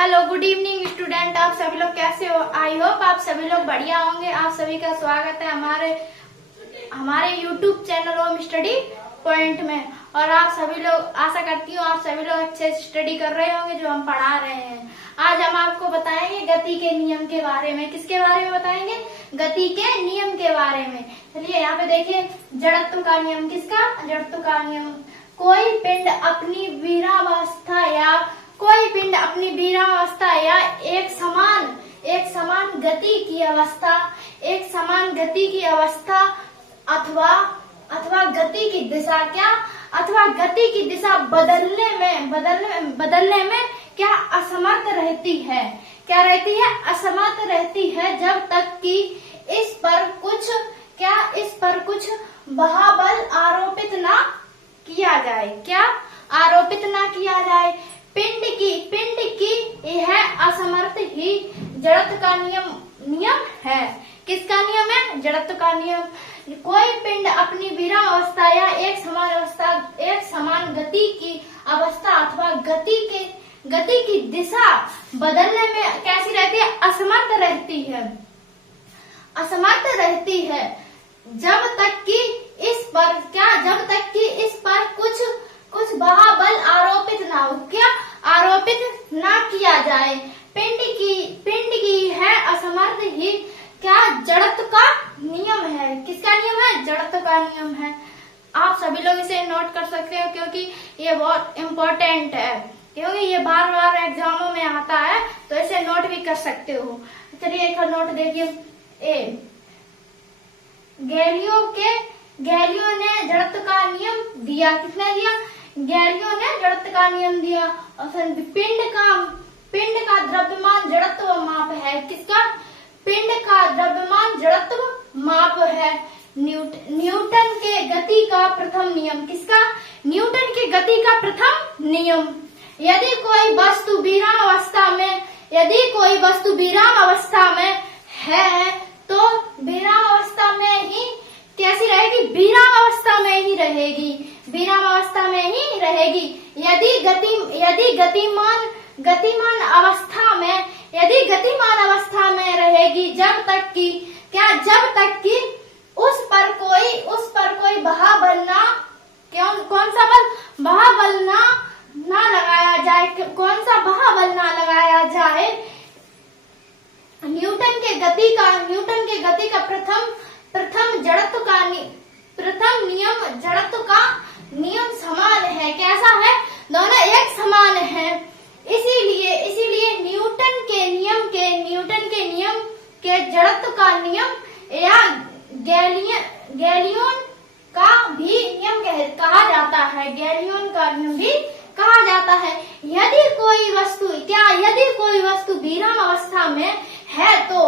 Hello good evening student. आप सभी लोग कैसे हो? आई होप आप सभी लोग बढ़िया होंगे। आप सभी का स्वागत है हमारे YouTube channel home study point में। और आप सभी लोग, आशा करती हूँ आप सभी लोग अच्छे से स्टडी कर रहे होंगे जो हम पढ़ा रहे हैं। आज हम आपको बताएंगे गति के नियम के बारे में। किसके बारे में बताएंगे? गति के नियम के बारे में। चलिए यहाँ पे देखिए, जड़त्व का नियम। किसका? जड़त्व का नियम। कोई पिंड अपनी वीरावस्था या एक समान गति की अवस्था अथवा गति की दिशा बदलने में क्या असमर्थ रहती है? क्या रहती है? असमर्थ रहती है, जब तक कि इस पर कुछ बहाबल आरोपित ना किया जाए। क्या आरोपित ना किया जाए? पिंड की यह असमर्थ ही जड़त्व का नियम है। किसका नियम है? जड़त्व का नियम। कोई पिंड अपनी विरामावस्था या एक समान गति की अवस्था अथवा गति की दिशा बदलने में कैसी रहती है? असमर्थ रहती है, जब तक कि इस पर कुछ बहाबल आरोपित ना हो। क्या आरोपित ना किया जाए? पिंड की है असमर्थ ही क्या जड़त्व का नियम है। किसका नियम है? जड़त्व का नियम है। आप सभी लोग इसे नोट कर सकते हो, क्योंकि ये बहुत इम्पोर्टेंट है, क्योंकि ये बार बार एग्जामों में आता है, तो इसे नोट भी कर सकते हो। चलिए एक और नोट देखिए। गैलियो ने जड़त्व का नियम दिया। किसने दिया? गैलियो ने जड़त्व का नियम दिया। पिंड का द्रव्यमान जड़त्व माप है। किसका? पिंड का द्रव्यमान जड़त्व माप है। न्यूटन के गति का प्रथम नियम। किसका? न्यूटन की गति का प्रथम नियम। यदि कोई वस्तु विराम अवस्था में है तो विराम अवस्था में ही कैसी रहेगी? विराम अवस्था में ही रहेगी। यदि गतिमान अवस्था में रहेगी, जब तक कि उस पर कोई बहाबल ना लगाया जाए। कौन सा बहाबल ना लगाया जाए? न्यूटन के गति का प्रथम नियम जड़त्व का नियम समान है। कैसा है? दोनों एक समान है। इसीलिए न्यूटन के नियम के जड़त्व का नियम या गैलियन का भी नियम कहा जाता है। गैलियन का नियम भी कहा जाता है। यदि कोई वस्तु विराम अवस्था में है तो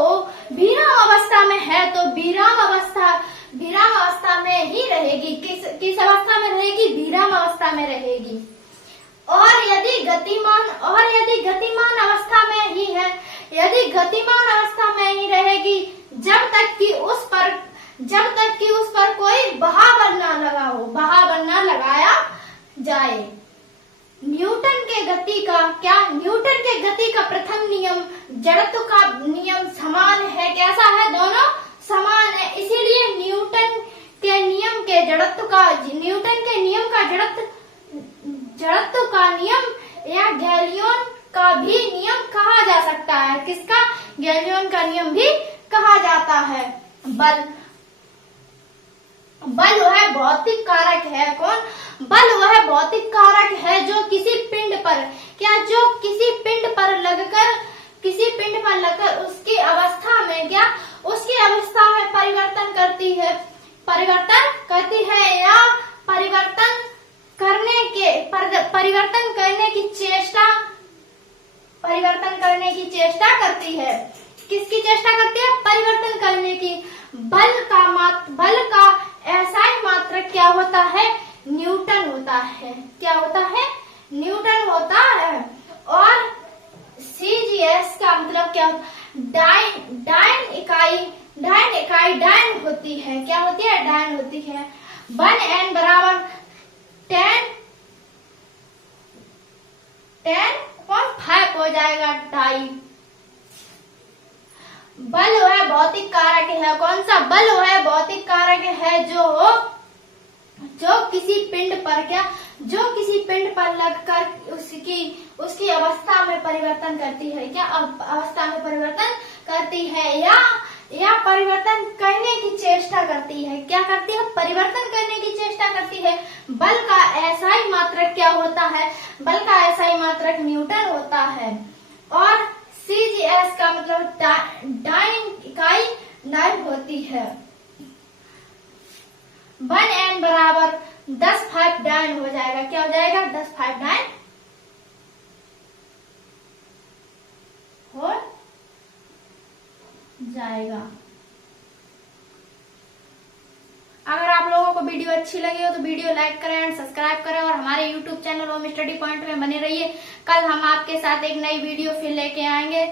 विराम अवस्था में ही रहेगी। किस अवस्था में रहेगी? विराम अवस्था में रहेगी। और यदि गतिमान अवस्था में ही है, यदि गतिमान अवस्था में ही रहेगी, जब तक कि उस पर कोई बहाबल ना लगाया जाए। न्यूटन के गति का प्रथम नियम जड़त्व का नियम समान है। कैसा है? दोनों समान है। इसीलिए न्यूटन के नियम का जड़त्व का नियम या गैलियन का भी नियम कहा जा सकता है। किसका? गैलियन का नियम भी कहा जाता है। बल वह भौतिक कारक है। कौन? बल वह भौतिक कारक है जो किसी पिंड पर लगकर उसकी अवस्था में परिवर्तन करती है या परिवर्तन करने की चेष्टा करती है। किसकी चेष्टा करती है? परिवर्तन करने की। बल का एसआई मात्रक क्या होता है? न्यूटन होता है। क्या होता है? न्यूटन होता है। और सीजीएस का मतलब क्या? डायन इकाई होती है। क्या होती है? डायन होती है। 1n बराबर 10 10 5 जाएगा डाई। बल वह भौतिक कारक है, कौन सा? बल वह भौतिक कारक है जो किसी पिंड पर लगकर उसकी अवस्था में परिवर्तन करती है। क्या अवस्था में परिवर्तन करती है या परिवर्तन करने की चेष्टा करती है? क्या करती है? परिवर्तन करने की चेष्टा करती है। बल का एसआई मात्रक क्या होता है? बल का एसआई मात्रक न्यूटन होता है। और सीजीएस का मतलब डाइन इकाई डाइन होती है। 1n बराबर 10 डाइन हो जाएगा। क्या हो जाएगा? 10 डाइन हो जाएगा। अगर आप लोगों को वीडियो अच्छी लगी हो तो वीडियो लाइक करें एंड सब्सक्राइब करें और हमारे YouTube channel home study point में बने रहिए। कल हम आपके साथ एक नई वीडियो फिर लेके आएंगे।